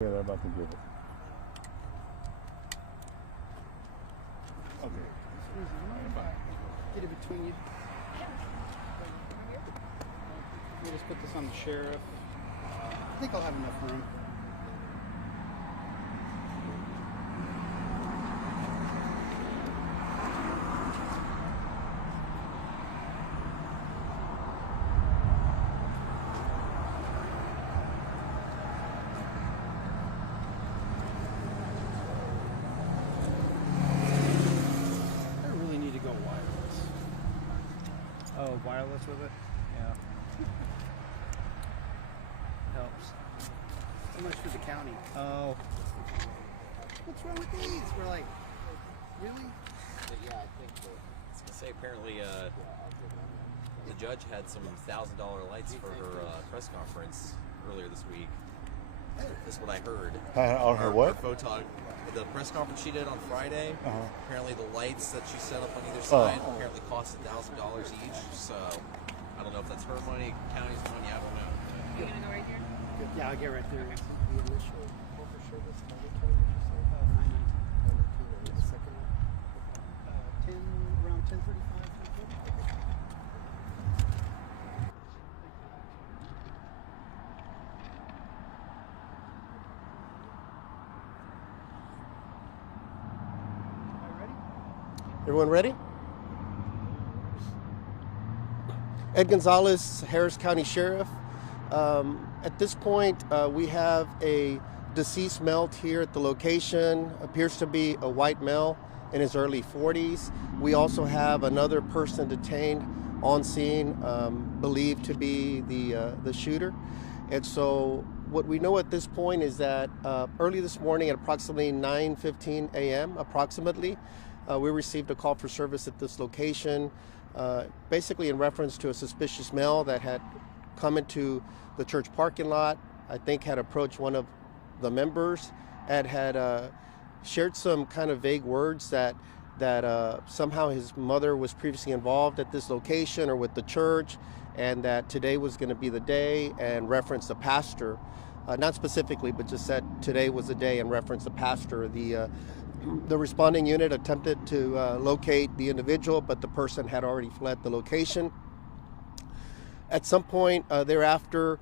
Yeah, they're about to give it. Okay. Get it between you. We'll just put this on the sheriff. I think I'll have enough room. I really need to go wireless. Oh, wireless with it? Yeah. Helps. So much for the county. Oh, What's wrong with these? We're like, really? Yeah, I think so. I was gonna say apparently the judge had some $1,000 lights for her press conference earlier this week. That's what I heard. On her what? Her photog. The press conference she did on Friday. Uh-huh. Apparently the lights that she set up on either side apparently cost $1,000 each. So I don't know if that's her money, county's money. I don't know. Are you gonna go right here? Yeah, I'll get right there. The initial over service, how many times did you say? 919. The second one? Around 10:35. Everyone ready? Ed Gonzalez, Harris County Sheriff. At this point, we have a deceased male here at the location. Appears to be a white male in his early 40s. We also have another person detained on scene, believed to be the shooter. And so what we know at this point is that early this morning at approximately 9:15 a.m. approximately, we received a call for service at this location, basically in reference to a suspicious male that had come into the church parking lot, I think had approached one of the members and had shared some kind of vague words that somehow his mother was previously involved at this location or with the church, and that today was going to be the day, and referenced the pastor. Not specifically, but just said today was the day and referenced the pastor. The responding unit attempted to locate the individual, but the person had already fled the location. At some point thereafter,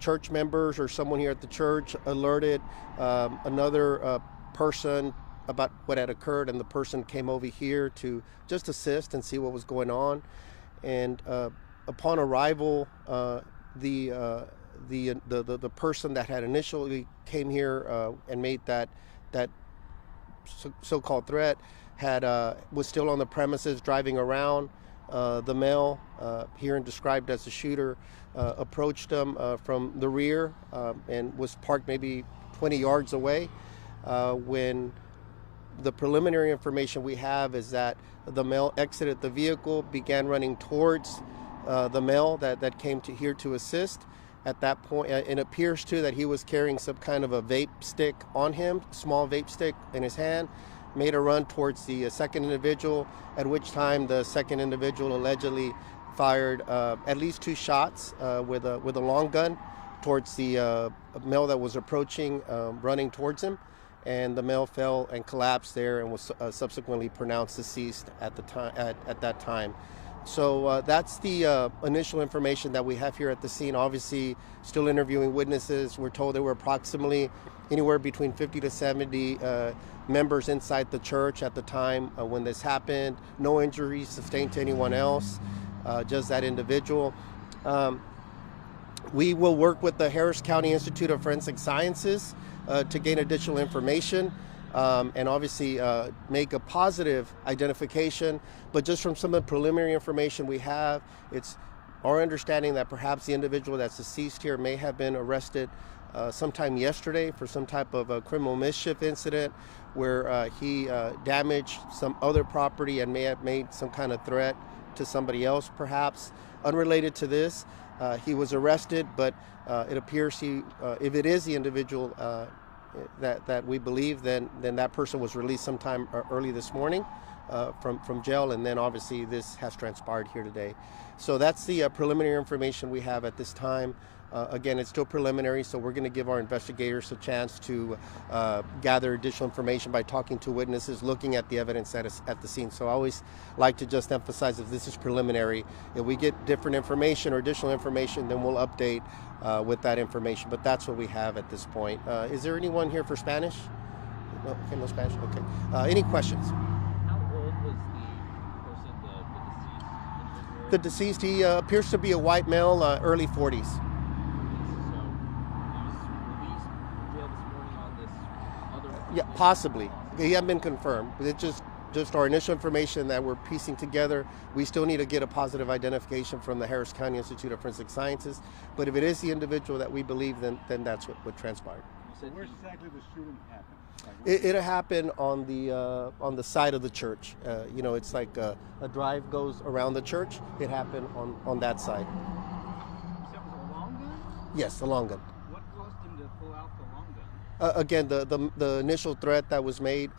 church members or someone here at the church alerted another person about what had occurred, and the person came over here to just assist and see what was going on. And upon arrival, the person that had initially came here and made that so-called threat was still on the premises driving around. The male, here and described as the shooter, approached them from the rear and was parked maybe 20 yards away. When the preliminary information we have is that the male exited the vehicle, began running towards the male that came to here to assist. At that point, it appears too that he was carrying some kind of a vape stick on him, small vape stick in his hand, made a run towards the second individual, at which time the second individual allegedly fired at least 2 shots with a long gun towards the male that was approaching, running towards him, and the male fell and collapsed there and was subsequently pronounced deceased at the time. At that time. So that's the initial information that we have here at the scene. Obviously, still interviewing witnesses. We're told there were approximately anywhere between 50 to 70 members inside the church at the time when this happened. No injuries sustained to anyone else, just that individual. We will work with the Harris County Institute of Forensic Sciences to gain additional information. And obviously make a positive identification. But just from some of the preliminary information we have, it's our understanding that perhaps the individual that's deceased here may have been arrested sometime yesterday for some type of a criminal mischief incident where he damaged some other property and may have made some kind of threat to somebody else, perhaps unrelated to this. He was arrested, but it appears if it is the individual that we believe, then that person was released sometime early this morning from jail, and then obviously this has transpired here today. So that's the preliminary information we have at this time. Again, it's still preliminary, so we're going to give our investigators a chance to gather additional information by talking to witnesses, looking at the evidence at the scene. So I always like to just emphasize that this is preliminary. If we get different information or additional information, then we'll update with that information. But that's what we have at this point. Is there anyone here for Spanish? No, okay, no Spanish. Okay. Any questions? How old was the person, the deceased individual? The deceased, he appears to be a white male, early 40s. So he was released from jail this morning on this other. Yeah, possibly. He hasn't been confirmed. But it's just our initial information that we're piecing together. We still need to get a positive identification from the Harris County Institute of Forensic Sciences. But if it is the individual that we believe, then that's what transpired. Where exactly the shooting happened? It happened on the side of the church. It's like a drive goes around the church. It happened on that side. So it was a long gun? Yes, a long gun. What caused him to pull out the long gun? Again, the initial threat that was made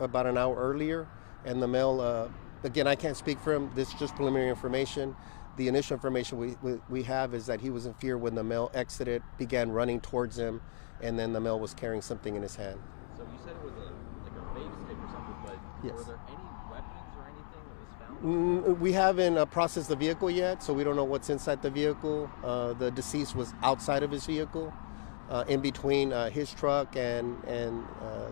about an hour earlier, and the male. Again, I can't speak for him. This is just preliminary information. The initial information we have is that he was in fear when the male exited, began running towards him, and then the male was carrying something in his hand. So you said it was like a vape stick or something, but Yes. were there any weapons or anything that was found? We haven't processed the vehicle yet, so we don't know what's inside the vehicle. The deceased was outside of his vehicle, in between his truck and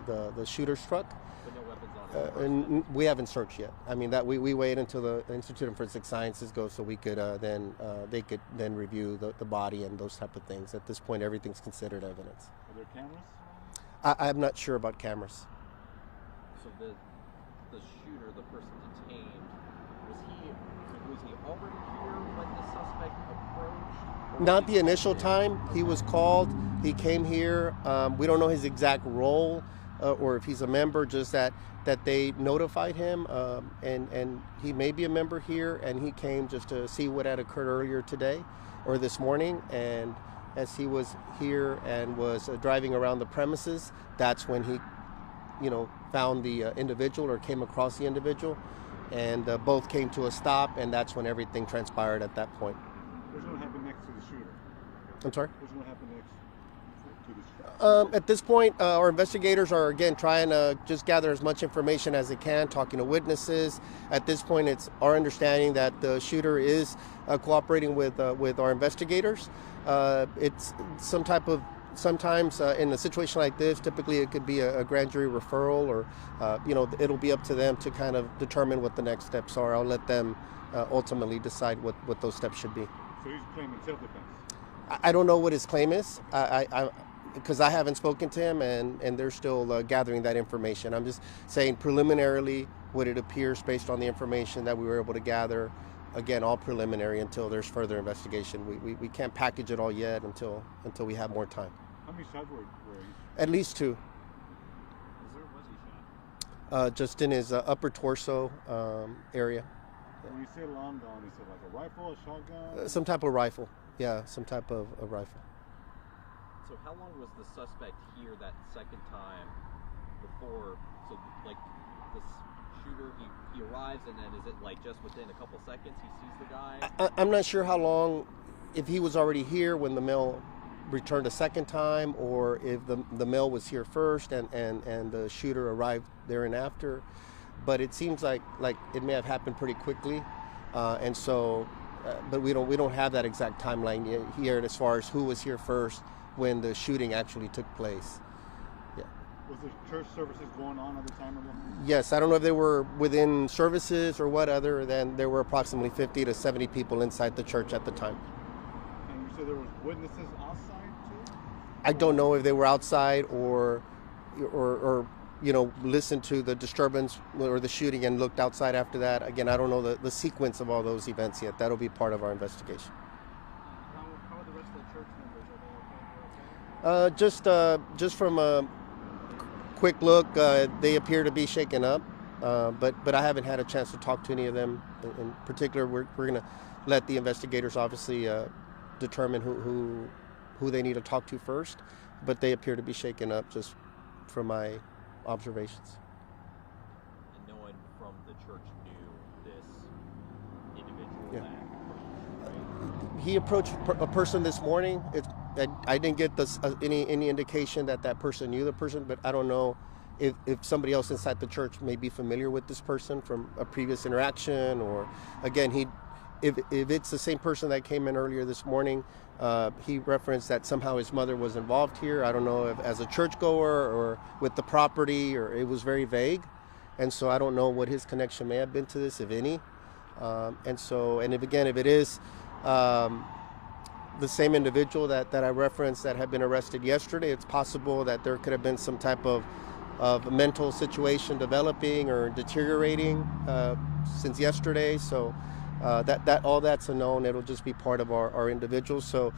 the shooter's truck. But no weapons on it. And we haven't searched yet. I mean, that we wait until the Institute of Forensic Sciences goes, so we could they could then review the body and those type of things. At this point, everything's considered evidence. Are there cameras? I'm not sure about cameras. So the shooter, the person detained, was he already here when the suspect approached? Or Not was the initial time he was called. He came here. We don't know his exact role or if he's a member. Just that they notified him, and he may be a member here. And he came just to see what had occurred earlier today or this morning. And as he was here and was driving around the premises, that's when he, found the individual or came across the individual, and both came to a stop. And that's when everything transpired at that point. What's going to happen next to the shooter? I'm sorry. What's going to happen next to the shooter? At this point, our investigators are again trying to just gather as much information as they can, talking to witnesses. At this point, it's our understanding that the shooter is cooperating with our investigators. It's sometimes in a situation like this, typically it could be a grand jury referral, or it'll be up to them to kind of determine what the next steps are. I'll let them ultimately decide what those steps should be. So he's claiming self-defense. I don't know what his claim is. Because I haven't spoken to him, and they're still gathering that information. I'm just saying preliminarily what it appears based on the information that we were able to gather. Again, all preliminary until there's further investigation. We can't package it all yet until we have more time. How many shots were he? At least 2. Where was he shot? Just in his upper torso area. When you say long gun, is it like a rifle, a shotgun? Some type of rifle. Yeah, some type of a rifle. So how long was the suspect here that second time before? So like this shooter, he arrives, and then is it like just within a couple seconds he sees the guy? I'm not sure how long, if he was already here when the male returned a second time, or if the male was here first and the shooter arrived there and after. But it seems like it may have happened pretty quickly, and so. But we don't have that exact timeline here as far as who was here first when the shooting actually took place. Yeah. Was the church services going on at the time of them? Yes, I don't know if they were within services or what, other than there were approximately 50 to 70 people inside the church at the time. And you said there was witnesses outside too? I don't know if they were outside or listened to the disturbance or the shooting and looked outside after that. Again, I don't know the sequence of all those events yet. That'll be part of our investigation. How are the rest of the church members? Are they okay? Just from a quick look, they appear to be shaken up, but I haven't had a chance to talk to any of them in particular. We're going to let the investigators obviously determine who they need to talk to first, but they appear to be shaken up just from my observations. And no one from the church knew this individual Yeah. back, right? he approached a person this morning. I didn't get this, any indication that that person knew the person, but I don't know if somebody else inside the church may be familiar with this person from a previous interaction, or again, if it's the same person that came in earlier this morning, he referenced that somehow his mother was involved here. I don't know if as a churchgoer or with the property, or it was very vague. And so I don't know what his connection may have been to this, if any. And if it is the same individual that I referenced that had been arrested yesterday, it's possible that there could have been some type of mental situation developing or deteriorating since yesterday. So that all that's a known. It'll just be part of our individuals. So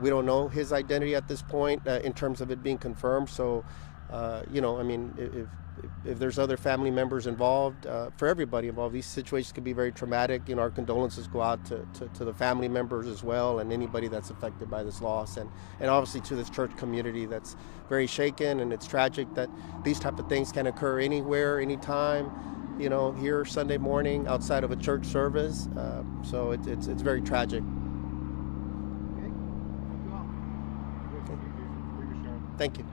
we don't know his identity at this point in terms of it being confirmed. So if there's other family members involved, for everybody involved, these situations can be very traumatic. Our condolences go out to the family members as well, and anybody that's affected by this loss, and obviously to this church community that's very shaken. And it's tragic that these type of things can occur anywhere, anytime, here Sunday morning outside of a church service. So it's very tragic. Okay. Thank you all. Thank you.